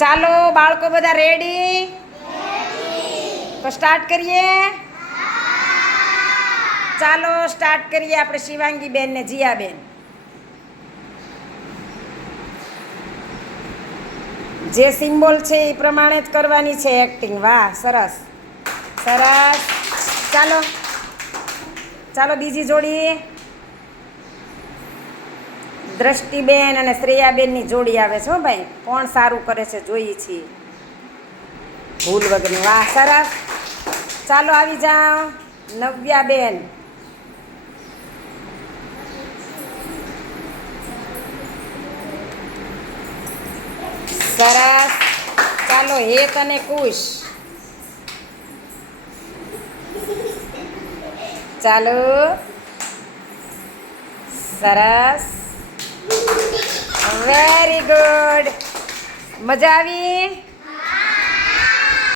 ચાલો, બાળકો બધા રેડી તો સ્ટાર્ટ કરીએ? ચાલો સ્ટાર્ટ કરીએ આપણે શિવાંગી બેન ને જીયા બેન જે સિમ્બોલ છે એ પ્રમાણે જ કરવાની છે એક્ટિંગ વાહ, સરસ. સરસ. ચાલો. ચાલો, બીજી જોડી. દ્રષ્ટિબેન અને શ્રેયાબેનની જોડી આવે છે હો ભાઈ. કોણ સારું કરે છે જોઈએ છીએ. ભૂલ વગરની વાહ, સરસ. ચાલો આવી જાઓ. નવ્યાબેન. સરસ. ચાલો હેત અને કુશ. ચાલો. સરસ. વેરી ગુડ મજા આવી?